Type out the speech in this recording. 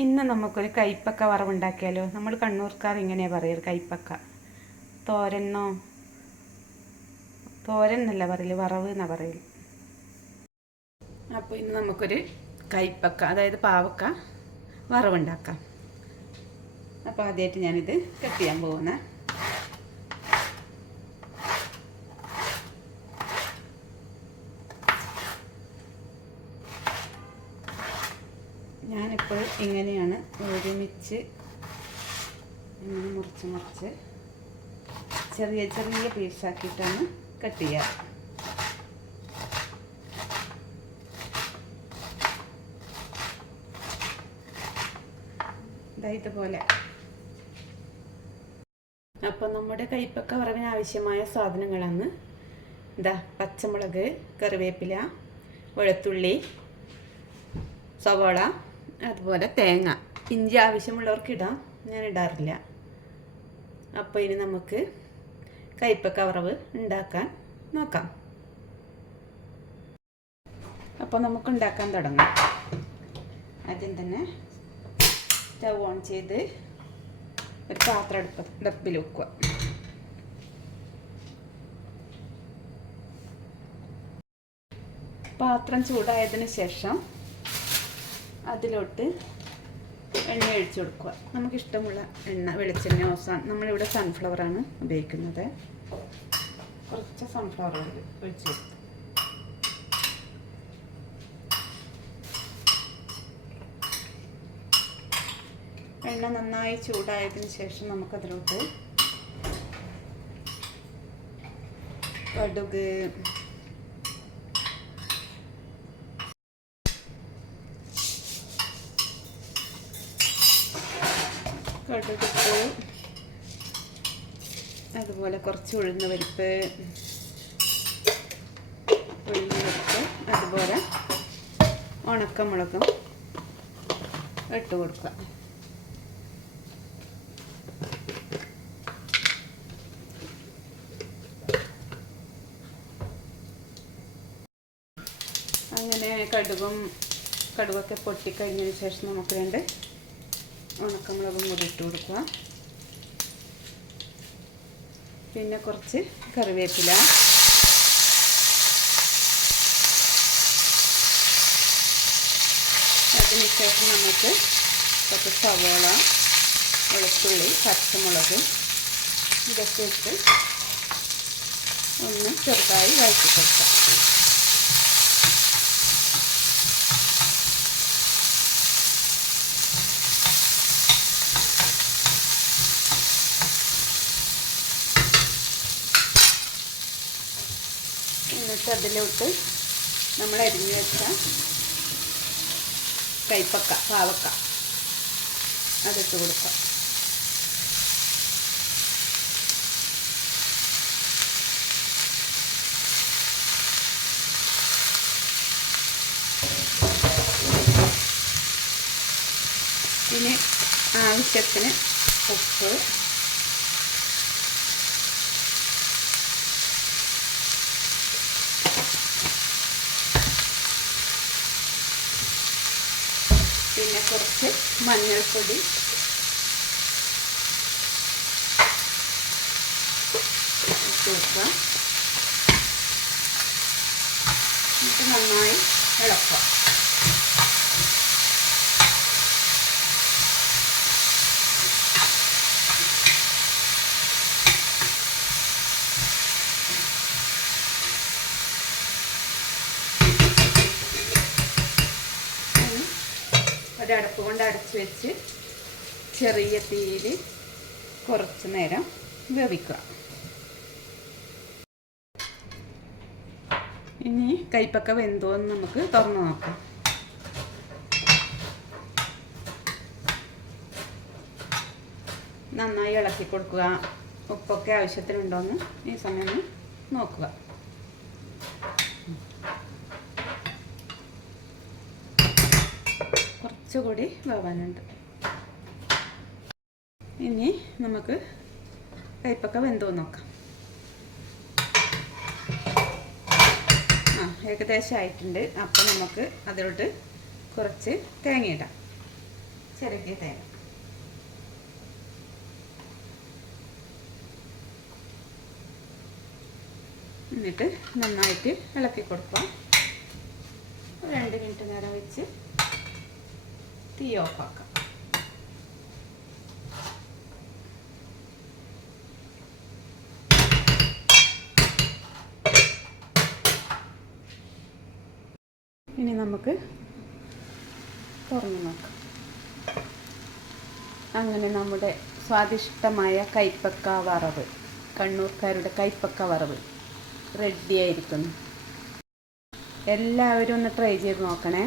ഇന്ന് നമുക്കൊരു കൈപ്പക്ക വറവുണ്ടാക്കിയാലോ. നമ്മൾ കണ്ണൂർക്കാർ ഇങ്ങനെയാണ് പറയുക, കൈപ്പക്ക തോരനോ, തോരൻ എന്നല്ല പറയല്, വറവ് എന്നാണ് പറയല്. അപ്പോൾ ഇന്ന് നമുക്കൊരു കൈപ്പക്ക, അതായത് പാവക്ക വറവുണ്ടാക്കാം. അപ്പോൾ ആദ്യമായിട്ട് ഞാനിത് കട്ട് ചെയ്യാൻ പോകുന്ന ഞാനിപ്പോൾ ഇങ്ങനെയാണ് ഒരുമിച്ച് ഇങ്ങനെ മുറിച്ച് ചെറിയ ചെറിയ പീസാക്കിയിട്ടാണ് കട്ട് ചെയ്യുക. ഇതുപോലെ. അപ്പോൾ നമ്മുടെ കൈപ്പക്ക വറവിന് ആവശ്യമായ സാധനങ്ങളാണ് പച്ചമുളക്, കറിവേപ്പില, വെളുത്തുള്ളി, സവാള, അതുപോലെ തേങ്ങ. ഇഞ്ചി ആവശ്യമുള്ളവർക്ക് ഇടാം, ഞാൻ ഇടാറില്ല. അപ്പോൾ ഇനി നമുക്ക് കൈപ്പക്ക വറവ് ഉണ്ടാക്കാൻ നോക്കാം. അപ്പോൾ നമുക്ക് ഉണ്ടാക്കാൻ തുടങ്ങാം. ആദ്യം തന്നെ സ്റ്റവ് ഓൺ ചെയ്ത് ഒരു പാത്രം അടുപ്പിൽ വെക്കുക. പാത്രം ചൂടായതിന് ശേഷം അതിലോട്ട് എണ്ണ ഒഴിച്ചു കൊടുക്കുക. നമുക്കിഷ്ടമുള്ള എണ്ണ, വെളിച്ചെണ്ണ, നമ്മളിവിടെ സൺഫ്ലവറാണ് ഉപയോഗിക്കുന്നത്. കുറച്ച് സൺഫ്ലവർ ഓയിൽ ഒഴിച്ചു കൊടുക്കുക. എണ്ണ നന്നായി ചൂടായതിന് ശേഷം നമുക്കതിലോട്ട് കടുക്, കടുകിട്ട് അതുപോലെ കുറച്ച് ഉഴുന്ന് പരിപ്പ്, അതുപോലെ ഉണക്കമുളകും ഇട്ട് കൊടുക്കുക. അങ്ങനെ കടുകൊക്കെ പൊട്ടിക്കഴിഞ്ഞതിന് ശേഷം നമുക്ക് 2 ഉണക്കമുളകും കൂടി ഇട്ട് കൊടുക്കുക. പിന്നെ കുറച്ച് കറിവേപ്പില, അതിനുശേഷം നമുക്ക് കുറച്ച് സവാള, വെളുത്തുള്ളി, പച്ചമുളക് ഇതൊക്കെ ഇട്ട് ഒന്ന് ചെറുതായി വഴറ്റി കൊടുക്കാം. എന്നിട്ട് അതിലോട്ട് നമ്മൾ അരിഞ്ഞു വെച്ച പാവക്ക അതിട്ട് കൊടുക്കാം. പിന്നെ ആവശ്യത്തിന് ഉപ്പ്, പിന്നെ കുറച്ച് മഞ്ഞൾപ്പൊടി, ഇട്ട് എന്നിട്ട് നന്നായി ഇളക്കുക. ഒരടപ്പ് കൊണ്ട് അടച്ചു വെച്ച് ചെറിയ തീയിൽ കുറച്ച് നേരം വേവിക്കുക. ഇനി കൈപ്പക്ക വെന്തോ എന്ന് നമുക്ക് തുറന്ന് നോക്കാം. നന്നായി ഇളക്കി കൊടുക്കുക. ഉപ്പൊക്കെ ആവശ്യത്തിനുണ്ടോയെന്ന് ഈ സമയം നോക്കുക. കുറച്ചുകൂടി വേവാനുണ്ട്. ഇനി നമുക്ക് കൈപ്പക്ക വെന്തോ നോക്കാം. ഏകദേശം ആയിട്ടുണ്ട്. അപ്പോൾ നമുക്ക് അതിലോട്ട് കുറച്ച് തേങ്ങ ഇടാം. ചിരകിയ തേങ്ങ. എന്നിട്ട് നന്നായിട്ട് ഇളക്കി കൊടുക്കുക. 2 മിനിറ്റ് നേരം വെച്ച് തീ ഓഫാക്കാം. ഇനി നമുക്ക് തുറന്ന് നോക്കാം. അങ്ങനെ നമ്മുടെ സ്വാദിഷ്ടമായ കൈപ്പക്ക വറവ്, കണ്ണൂർക്കാരുടെ കൈപ്പക്ക വറവ് റെഡിയായിരിക്കുന്നു. എല്ലാവരും ഒന്ന് ട്രൈ ചെയ്ത് നോക്കണേ.